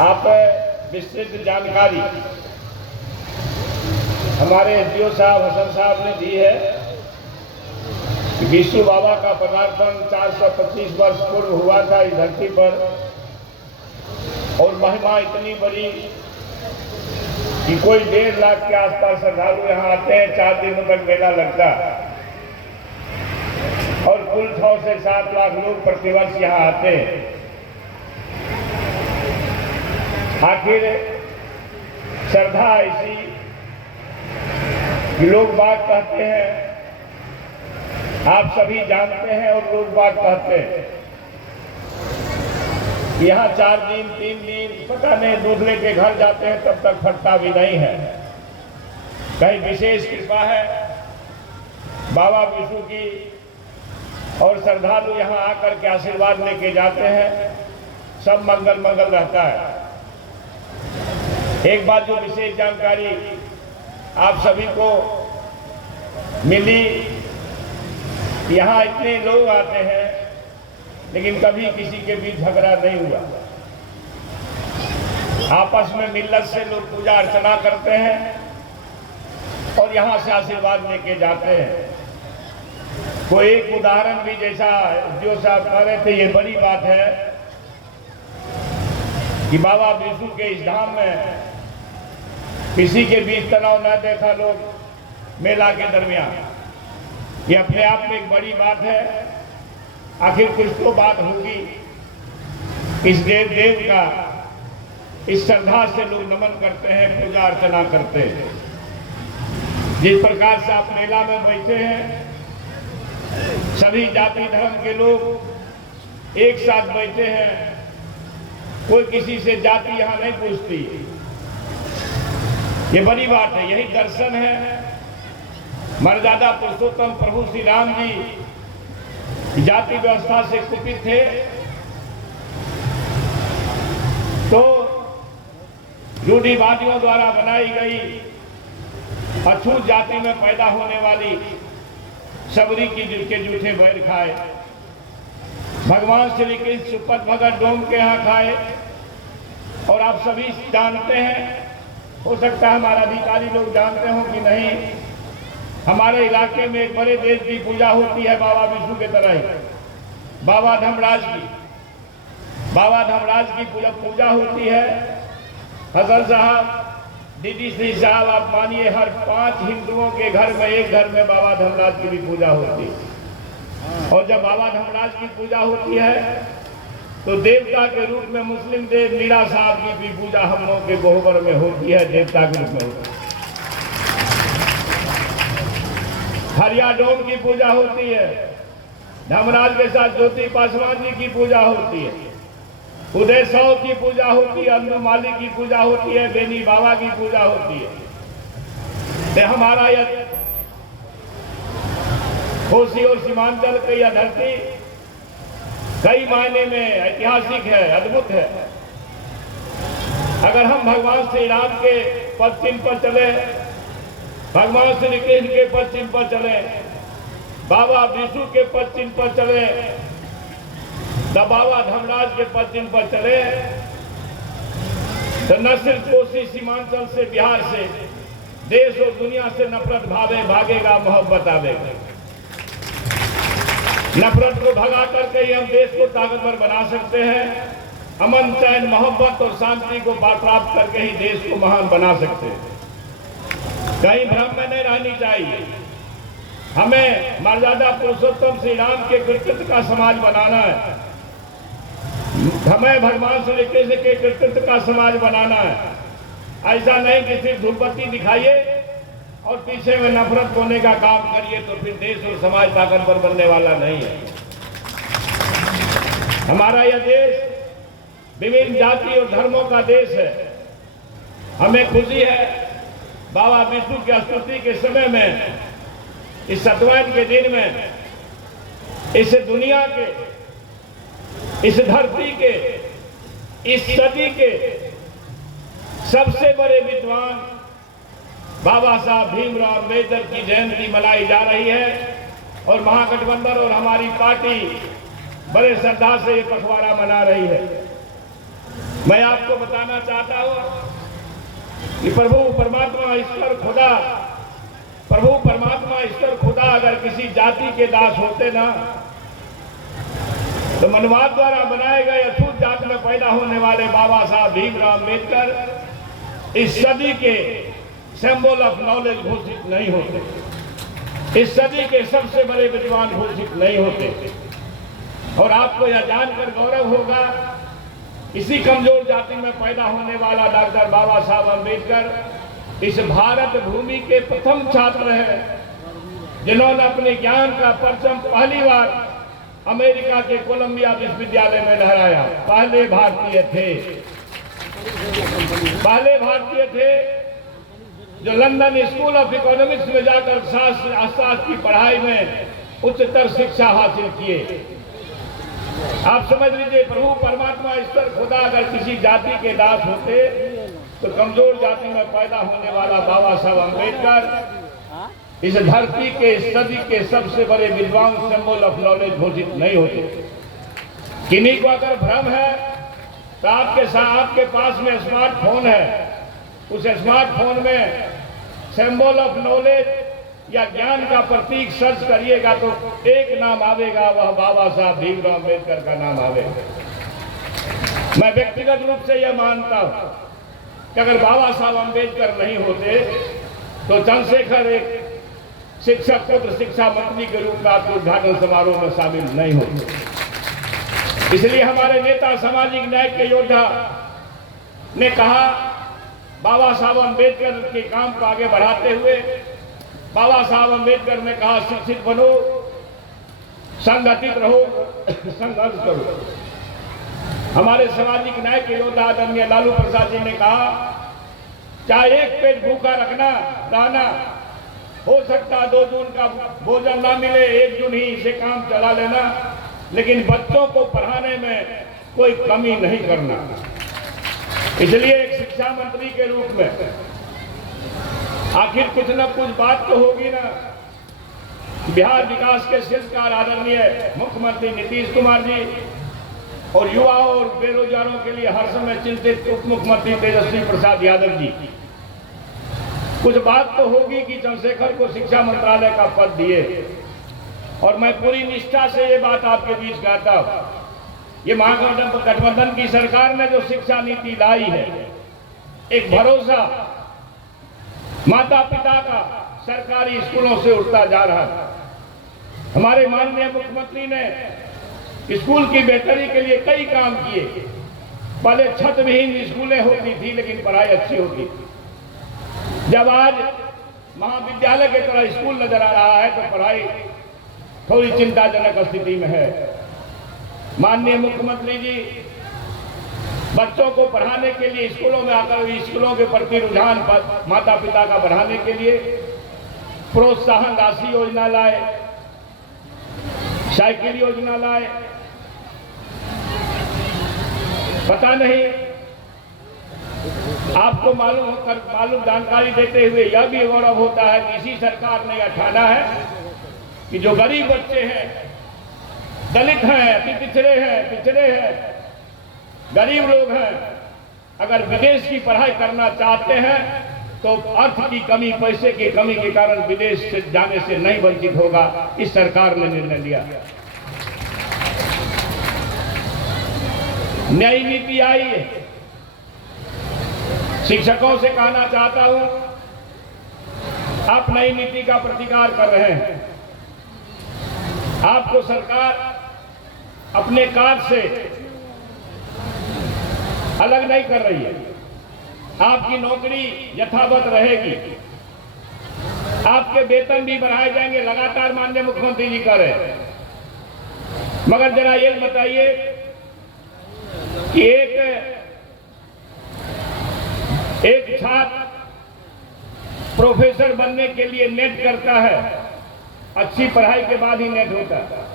आप विस्तृत जानकारी हमारे एसडीओ साहब हसन साहब ने दी है कि विष्णु बाबा का पदार्पण 425 वर्ष पूर्व हुआ था इस धरती पर, और महिमा इतनी बड़ी कि कोई 1.5 लाख के आसपास श्रद्धालु यहाँ आते हैं। 4 दिनों तक मेला लगता है और कुल 6 से 7 लाख लोग प्रतिवर्ष यहाँ आते हैं। आखिर श्रद्धा ऐसी कि लोग बात कहते हैं, आप सभी जानते हैं और लोग बात कहते हैं, यहाँ 4 दिन 3 दिन पता नहीं दूसरे के घर जाते हैं तब तक फटता भी नहीं है। कहीं विशेष कृपा है बाबा विष्णु की और श्रद्धालु यहाँ आकर के आशीर्वाद लेके जाते हैं, सब मंगल मंगल रहता है। एक बात जो विशेष जानकारी आप सभी को मिली, यहाँ इतने लोग आते हैं लेकिन कभी किसी के बीच झगड़ा नहीं हुआ। आपस में मिल्लत से लोग पूजा अर्चना करते हैं और यहाँ से आशीर्वाद लेके जाते हैं। कोई एक उदाहरण भी जैसा जो साहब कह रहे थे, ये बड़ी बात है कि बाबा विष्णु के इस धाम में किसी के बीच तनाव न देखा लोग मेला के दरमियान। ये अपने आप में एक बड़ी बात है। आखिर कुछ तो बात होगी। इस देव का इस श्रद्धा से लोग नमन करते हैं, पूजा अर्चना करते हैं। जिस प्रकार से आप मेला में बैठे हैं, सभी जाति धर्म के लोग एक साथ बैठे हैं, कोई किसी से जाति यहाँ नहीं पूछती। ये बड़ी बात है, यही दर्शन है। मर्यादा पुरुषोत्तम प्रभु श्री राम जी जाति व्यवस्था से कुपित थे तो रूढ़िवादियों द्वारा बनाई गई अछूत जाति में पैदा होने वाली सबरी के जूठे बैर खाए। भगवान श्री कृष्ण सुपथ भगत डोम के यहाँ खाए। और आप सभी जानते हैं, हो सकता है हमारे अधिकारी लोग जानते हो कि नहीं, हमारे इलाके में एक बड़े देव की पूजा होती है बाबा विष्णु के तरह ही। बाबा धर्मराज की पूजा होती है। हसन साहब, दीदी श्री साहब, आप मानिए हर 5 हिंदुओं के घर में एक घर में बाबा धर्मराज की भी पूजा होती है। और जब बाबा धर्मराज की पूजा होती है तो देवता के रूप में मुस्लिम देव मीरा साहब की भी पूजा हम लोगों के गोहबर में होती है, देवता के रूप में होती है। हरिया डोम की पूजा होती है। धर्मराज के साथ ज्योति पासवान जी की पूजा होती है। उदय साव की पूजा होती है। अल्लू माली की पूजा होती है। बेनी बाबा की पूजा होती है। तो हमारा यह कोसी और सीमांचल की यह धरती कई मायने में ऐतिहासिक है, अद्भुत है। अगर हम भगवान श्री राम के पद चिन्ह पर चले, भगवान श्री कृष्ण के पद चिन्ह पर चले, बाबा विष्णु के पद चिन्ह पर चले, बाबा धर्मराज के पद चिन्ह पर चले, तो न सिर्फ कोसी सीमांचल से, बिहार से, देश और दुनिया से नफरत भागेगा, मोहब्बत आवेगा। नफरत को भगा करके ही हम देश को ताकतवर बना सकते हैं। अमन, चैन, मोहब्बत और शांति को प्राप्त करके ही देश को महान बना सकते हैं। कहीं भ्रम में नहीं रहनी चाहिए। हमें मर्यादा पुरुषोत्तम श्री राम के कृतित्व का समाज बनाना है। हमें भगवान श्री कृष्ण के कृतित्व का समाज बनाना है। ऐसा नहीं कि सिर्फ धूपबत्ती दिखाइए और पीछे में नफरत होने का काम करिए, तो फिर देश और समाज ताकतवर बनने वाला नहीं है। हमारा यह देश विभिन्न जाति और धर्मों का देश है। हमें खुशी है बाबा विष्णु की स्तुति के समय में, इस सतवान के दिन में, इस दुनिया के, इस धरती के, इस सदी के सबसे बड़े विद्वान बाबा साहब भीमराव अम्बेडकर की जयंती मनाई जा रही है। और महागठबंधन और हमारी पार्टी बड़े श्रद्धा से ये पखवाड़ा मना रही है। मैं आपको बताना चाहता हूं कि प्रभु परमात्मा ईश्वर खुदा अगर किसी जाति के दास होते ना, तो मनवाद द्वारा बनाए गए अछूत जात में पैदा होने वाले बाबा साहब भीमराव अम्बेडकर इस सदी के सिंबल ऑफ नॉलेज घोषित नहीं होते, इस सदी के सबसे बड़े विद्वान घोषित नहीं होते। और आपको यह जानकर गौरव होगा, इसी कमजोर जाति में पैदा होने वाला डॉक्टर बाबा साहब अम्बेडकर इस भारत भूमि के प्रथम छात्र हैं जिन्होंने अपने ज्ञान का परचम पहली बार अमेरिका के कोलंबिया विश्वविद्यालय में लहराया। पहले भारतीय थे जो लंदन स्कूल ऑफ इकोनॉमिक्स में जाकर शास्त्र की पढ़ाई में उच्चतर शिक्षा हासिल किए। आप समझ लीजिए, प्रभु परमात्मा ईश्वर खुदा अगर किसी जाति के दास होते तो कमजोर जाति में पैदा होने वाला बाबा साहब अम्बेडकर इस धरती के इस सदी के सबसे बड़े विद्वान सिंबल ऑफ नॉलेज घोषित नहीं होते। किन्हीं को अगर भ्रम है तो आपके पास में स्मार्टफोन है, उस स्मार्टफोन में सिंबल ऑफ नॉलेज या ज्ञान का प्रतीक सर्च करिएगा तो एक नाम आवेगा, वह बाबा साहब भीमराव अम्बेडकर का नाम आवेगा। मैं व्यक्तिगत रूप से यह मानता हूं कि अगर बाबा साहब अम्बेडकर नहीं होते तो चंद्रशेखर एक शिक्षक पुत्र शिक्षा मंत्री के रूप में आपके उद्घाटन समारोह में शामिल नहीं होते। इसलिए हमारे नेता सामाजिक न्याय के योद्धा ने कहा, बाबा साहब अम्बेडकर के काम को आगे बढ़ाते हुए बाबा साहब अम्बेडकर ने कहा, शिक्षित बनो, संगठित रहो, संघर्ष करो। हमारे सामाजिक न्याय के योद्धा आदरणीय लालू प्रसाद जी ने कहा, चाहे एक पेट भूखा रहना, हो सकता 2 जून का भोजन ना मिले, 1 जून ही से काम चला लेना, लेकिन बच्चों को पढ़ाने में कोई कमी नहीं करना। इसलिए एक शिक्षा मंत्री के रूप में आखिर कुछ न कुछ बात तो होगी ना। बिहार विकास के शिल्पकार आदरणीय मुख्यमंत्री नीतीश कुमार जी और युवाओं और बेरोजगारों के लिए हर समय चिंतित उप मुख्यमंत्री तेजस्वी प्रसाद यादव जी, कुछ बात तो होगी कि चंद्रशेखर को शिक्षा मंत्रालय का पद दिए। और मैं पूरी निष्ठा से ये बात आपके बीच कहता हूं, ये महागठबंधन की सरकार ने जो शिक्षा नीति लाई है, एक भरोसा माता पिता का सरकारी स्कूलों से उठता जा रहा है। हमारे माननीय मुख्यमंत्री ने स्कूल की बेहतरी के लिए कई काम किए। पहले छत विहीन स्कूलें होती थी लेकिन पढ़ाई अच्छी होती थी। जब आज महाविद्यालय की तरह स्कूल नजर आ रहा है तो पढ़ाई थोड़ी चिंताजनक स्थिति में है। माननीय मुख्यमंत्री जी बच्चों को पढ़ाने के लिए स्कूलों में आकर स्कूलों के प्रति रुझान माता पिता का बढ़ाने के लिए प्रोत्साहन राशि योजना लाए, साइकिल योजना लाए। पता नहीं आपको मालूम जानकारी देते हुए यह भी गौरव होता है कि इसी सरकार ने यह ठाना है कि जो गरीब बच्चे हैं, दलित हैं, अति पिछड़े हैं, गरीब लोग हैं, अगर विदेश की पढ़ाई करना चाहते हैं तो अर्थ की कमी, पैसे की कमी के कारण विदेश से जाने से नहीं वंचित होगा। इस सरकार ने निर्णय लिया। नई नीति आई है। शिक्षकों से कहना चाहता हूं, आप नई नीति का प्रतिकार कर रहे हैं। आपको सरकार अपने कार्य से अलग नहीं कर रही है। आपकी नौकरी यथावत रहेगी, आपके वेतन भी बढ़ाए जाएंगे, लगातार माननीय मुख्यमंत्री जी कर रहे हैं। मगर जरा ये बताइए कि एक छात्र प्रोफेसर बनने के लिए नेट करता है, अच्छी पढ़ाई के बाद ही नेट होता है।